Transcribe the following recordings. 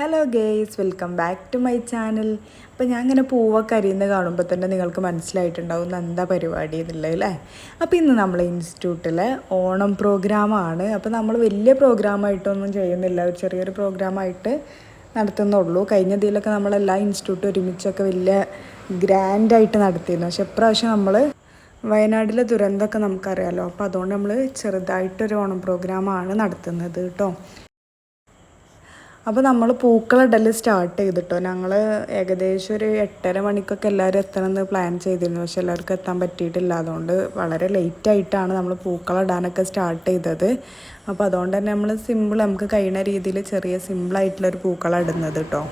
Hello guys, welcome back to my channel. അപ്പോൾ ഞാൻ ഇങ്ങനെ പൂവൊക്കെ അരിയുന്നത് കാണുമ്പോൾ തന്നെ നിങ്ങൾക്ക് മനസ്സിലായിട്ടുണ്ടാവും എന്താ പരിപാടി എന്നുള്ളത് അല്ലേ. അപ്പോൾ ഇന്ന് നമ്മൾ ഇൻസ്റ്റിറ്റ്യൂട്ടിലെ ഓണം പ്രോഗ്രാമാണ്. അപ്പോൾ നമ്മൾ വലിയ പ്രോഗ്രാമായിട്ടൊന്നും ചെയ്യുന്നില്ല, ഒരു ചെറിയൊരു പ്രോഗ്രാമായിട്ട് നടത്തുന്നുള്ളൂ. കഴിഞ്ഞ ഇതിലൊക്കെ നമ്മളെല്ലാ ഇൻസ്റ്റിറ്റ്യൂട്ടും ഒരുമിച്ചൊക്കെ വലിയ ഗ്രാൻഡായിട്ട് നടത്തിയിരുന്നു. പക്ഷെ ഇപ്രാവശ്യം നമ്മൾ വയനാട്ടിലെ ദുരന്തമൊക്കെ നമുക്കറിയാമല്ലോ. അപ്പോൾ അതുകൊണ്ട് നമ്മൾ ചെറുതായിട്ടൊരു ഓണം പ്രോഗ്രാമാണ് നടത്തുന്നത് കേട്ടോ. അപ്പോൾ നമ്മൾ പൂക്കളിടൽ സ്റ്റാർട്ട് ചെയ്തിട്ടോ. ഞങ്ങൾ ഏകദേശം ഒരു 8:30 മണിക്കൊക്കെ എല്ലാവരും എത്തണമെന്ന് പ്ലാൻ ചെയ്തിരുന്നു. പക്ഷെ എല്ലാവർക്കും എത്താൻ പറ്റിയിട്ടില്ല. അതുകൊണ്ട് വളരെ ലേറ്റായിട്ടാണ് നമ്മൾ പൂക്കളിടാനൊക്കെ സ്റ്റാർട്ട് ചെയ്തത്. അപ്പോൾ അതുകൊണ്ട് തന്നെ നമ്മൾ നമുക്ക് കഴിയുന്ന രീതിയിൽ ചെറിയ സിമ്പിളായിട്ടുള്ളൊരു പൂക്കളം ഇടുന്നത് കേട്ടോ.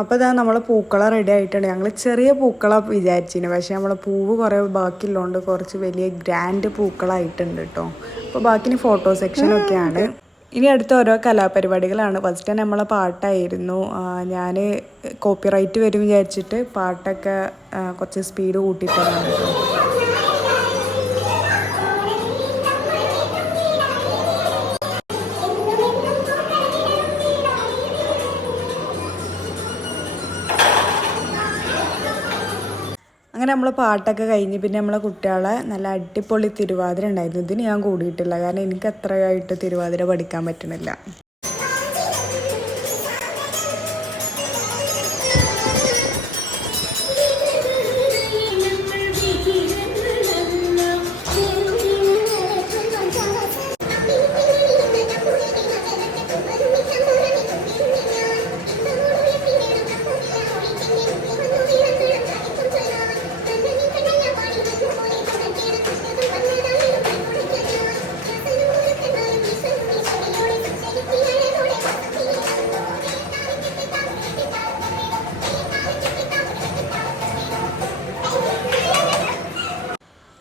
അപ്പോൾ ഇതാ നമ്മൾ പൂക്കളം റെഡി ആയിട്ടുണ്ട്. ഞങ്ങൾ ചെറിയ പൂക്കളം വിചാരിച്ചിരുന്നു, പക്ഷേ നമ്മൾ പൂവ് കുറേ ബാക്കിയുള്ളതുകൊണ്ട് കുറച്ച് വലിയ ഗ്രാൻഡ് പൂക്കളായിട്ടുണ്ട് കേട്ടോ. അപ്പോൾ ബാക്കി ഫോട്ടോ സെക്ഷനൊക്കെയാണ്. ഇനി അടുത്ത ഓരോ കലാപരിപാടികളാണ്. ഫസ്റ്റ് തന്നെ നമ്മളെ പാട്ടായിരുന്നു. ഞാൻ കോപ്പിറൈറ്റ് വരും വിചാരിച്ചിട്ട് പാട്ടൊക്കെ കുറച്ച് സ്പീഡ് കൂട്ടിയിട്ടതാണ് കേട്ടോ. അങ്ങനെ നമ്മൾ പാട്ടൊക്കെ കഴിഞ്ഞ് പിന്നെ നമ്മളെ കുട്ടികളെ നല്ല അടിപൊളി തിരുവാതിര ഉണ്ടായിരുന്നു. ഇതിന് ഞാൻ കൂടിയിട്ടില്ല, കാരണം എനിക്ക് അത്രയായിട്ട് തിരുവാതിര പഠിക്കാൻ പറ്റണില്ല.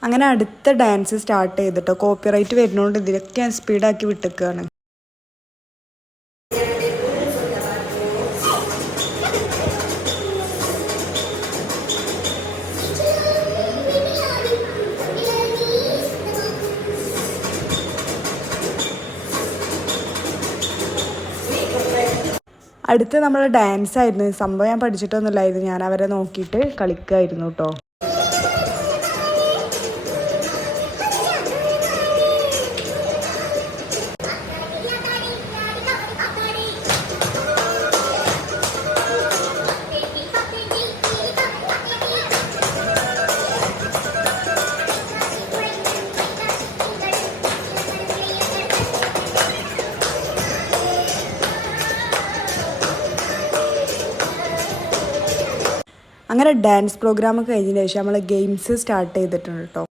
അങ്ങനെ അടുത്ത ഡാൻസ് സ്റ്റാർട്ട് ചെയ്തിട്ടോ. കോപ്പിറൈറ്റ് വരുന്നതുകൊണ്ട് ഇതിലൊക്കെ ഞാൻ സ്പീഡാക്കി വിട്ടേക്കാണ്. അടുത്ത് നമ്മൾ ഡാൻസ് ആയിരുന്നു. സംഭവം ഞാൻ പഠിച്ചിട്ടൊന്നുമില്ലായിരുന്നു, ഞാൻ അവരെ നോക്കിയിട്ട് കളിക്കുമായിരുന്നു കേട്ടോ. അങ്ങനെ ഡാൻസ് പ്രോഗ്രാം കഴിഞ്ഞതിന് ശേഷം നമ്മൾ ഗെയിംസ് സ്റ്റാർട്ട് ചെയ്തിട്ടുണ്ട് കേട്ടോ.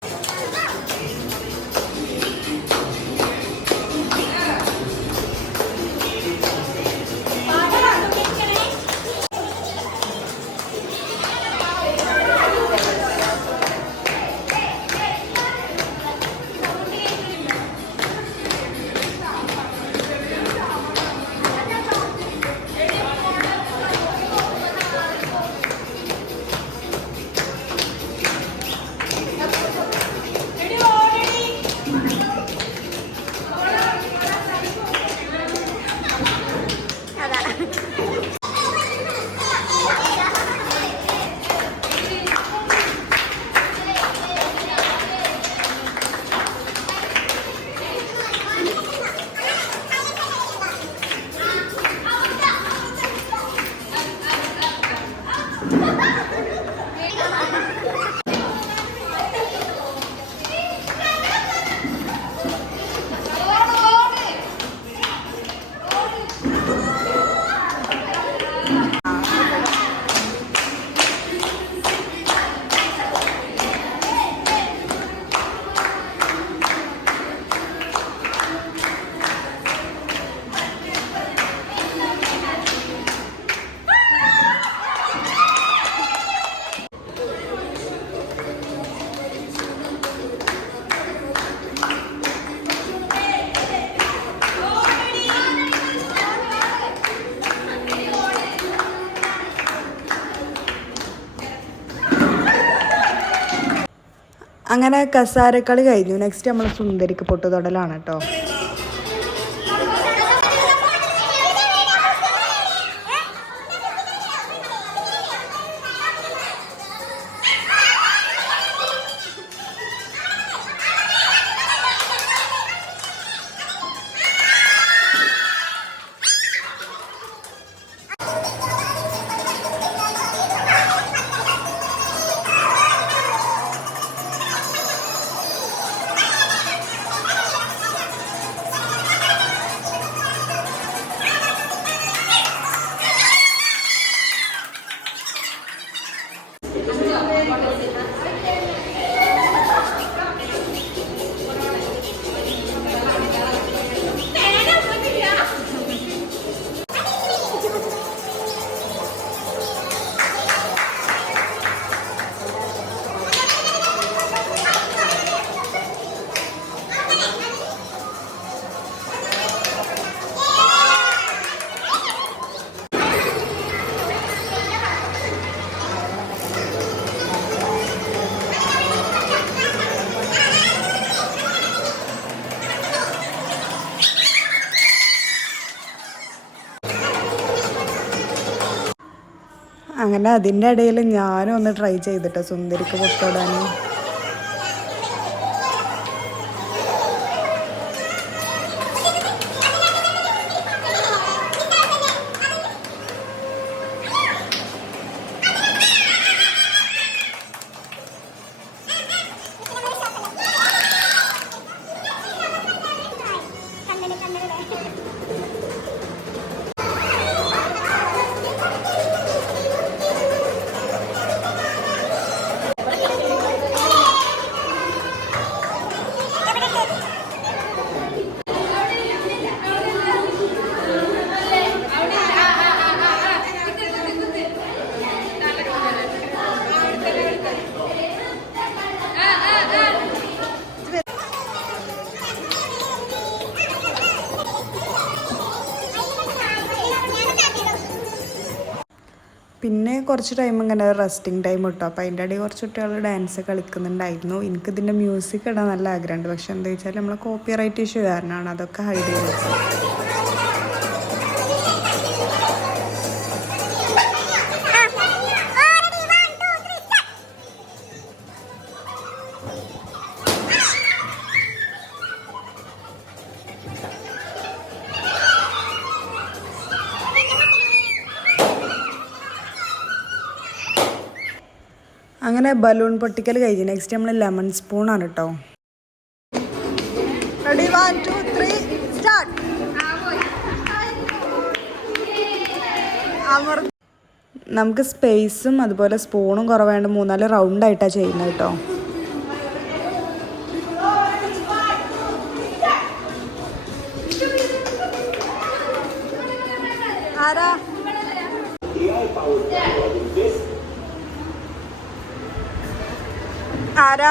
അങ്ങനെ കസാരക്കളി കഴിഞ്ഞു. നെക്സ്റ്റ് നമ്മൾ സുന്ദരിക്ക് പൊട്ടുതൊടലാണ് കേട്ടോ. അങ്ങനെ അതിൻ്റെ ഇടയിൽ ഞാനും ഒന്ന് ട്രൈ ചെയ്തിട്ടോ സുന്ദരിക്ക് പൊട്ടിടാൻ. പിന്നെ കുറച്ച് ടൈം ഇങ്ങനെ റെസ്റ്റിംഗ് ടൈം കിട്ടും. അപ്പോൾ അതിൻ്റെ ഇടയിൽ കുറച്ച് കുട്ടികൾ ഡാൻസ് കളിക്കുന്നുണ്ടായിരുന്നു. എനിക്കിതിൻ്റെ മ്യൂസിക് ഇടാൻ നല്ല ആഗ്രഹമുണ്ട്. പക്ഷെ എന്താ വെച്ചാൽ നമ്മൾ കോപ്പിറൈറ്റ് ഇഷ്യൂ കാരണമാണ് അതൊക്കെ ഹൈഡ് ചെയ്ത് വെച്ചത്. അങ്ങനെ ബലൂൺ പൊട്ടിക്കൽ കഴിഞ്ഞു. നെക്സ്റ്റ് നമ്മൾ ലെമൺ സ്പൂണാണ് കേട്ടോ. Ready 1 2 3 start. നമുക്ക് സ്പേസും അതുപോലെ സ്പൂണും കുറവാണ്ട് 3-4 റൗണ്ടായിട്ടാണ് ചെയ്യുന്നത് കേട്ടോ. ആരാ ആരാ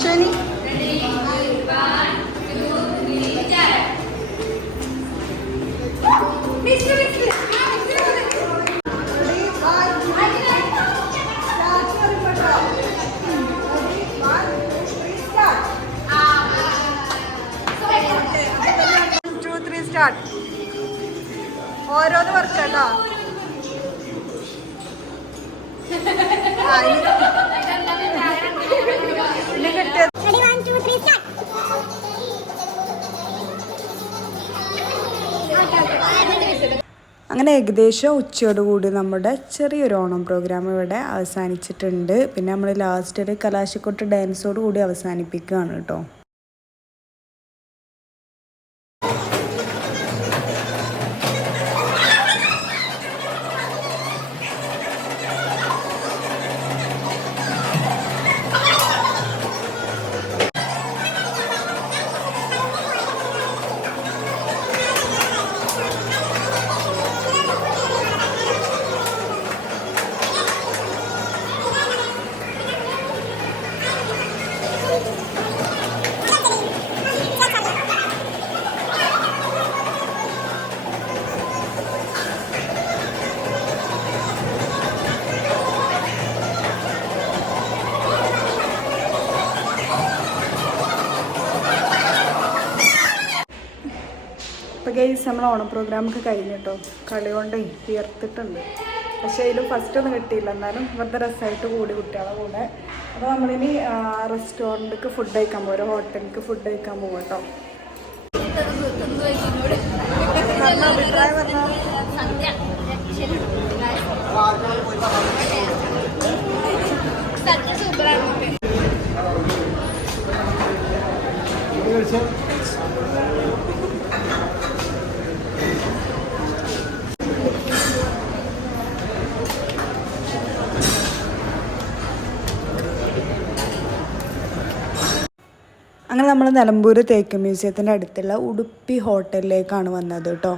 ശനി സ്റ്റാർട്ട്. ഓരോന്ന് വർക്ക് കേട്ടോ. അങ്ങനെ ഏകദേശം ഉച്ചയോടുകൂടി നമ്മുടെ ചെറിയൊരു ഓണം പ്രോഗ്രാം ഇവിടെ അവസാനിച്ചിട്ടുണ്ട്. പിന്നെ നമ്മൾ ലാസ്റ്റ് ഒരു കലാശക്കൊട്ട് ഡാൻസോട് കൂടി അവസാനിപ്പിക്കുകയാണ് കേട്ടോ. ഗൈസ് നമ്മൾ ഓണം പ്രോഗ്രാമൊക്കെ കഴിഞ്ഞിട്ടോ, കളി കൊണ്ട് വിയർത്തിട്ടുണ്ട്. പക്ഷേ അതിൽ ഫസ്റ്റ് ഒന്നും കിട്ടിയില്ല, എന്നാലും വെറുതെ രസമായിട്ട് കൂടി കുട്ടികളെ കൂടെ. അപ്പോൾ നമ്മളിനി റെസ്റ്റോറൻറ്റിലേക്ക് ഫുഡ് കഴിക്കാൻ പോകും, ഒരു ഹോട്ടലിലേക്ക് ഫുഡ് കഴിക്കാൻ പോകും കേട്ടോ. അഭിപ്രായം പറഞ്ഞാൽ അങ്ങനെ നമ്മൾ നിലമ്പൂർ തേക്ക് മ്യൂസിയത്തിൻ്റെ അടുത്തുള്ള ഉടുപ്പി ഹോട്ടലിലേക്കാണ് വന്നത് കേട്ടോ.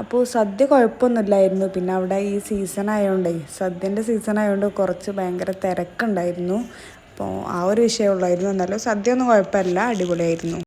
അപ്പോൾ സദ്യ കുഴപ്പമൊന്നുമില്ലായിരുന്നു. പിന്നെ അവിടെ ഈ സീസൺ ആയതുകൊണ്ടേ, സദ്യൻ്റെ സീസൺ ആയതുകൊണ്ട് കുറച്ച് ഭയങ്കര തിരക്കുണ്ടായിരുന്നു. അപ്പോൾ ആ ഒരു വിഷയമുള്ളായിരുന്നു. എന്നാലും സദ്യ ഒന്നും കുഴപ്പമില്ല, അടിപൊളിയായിരുന്നു.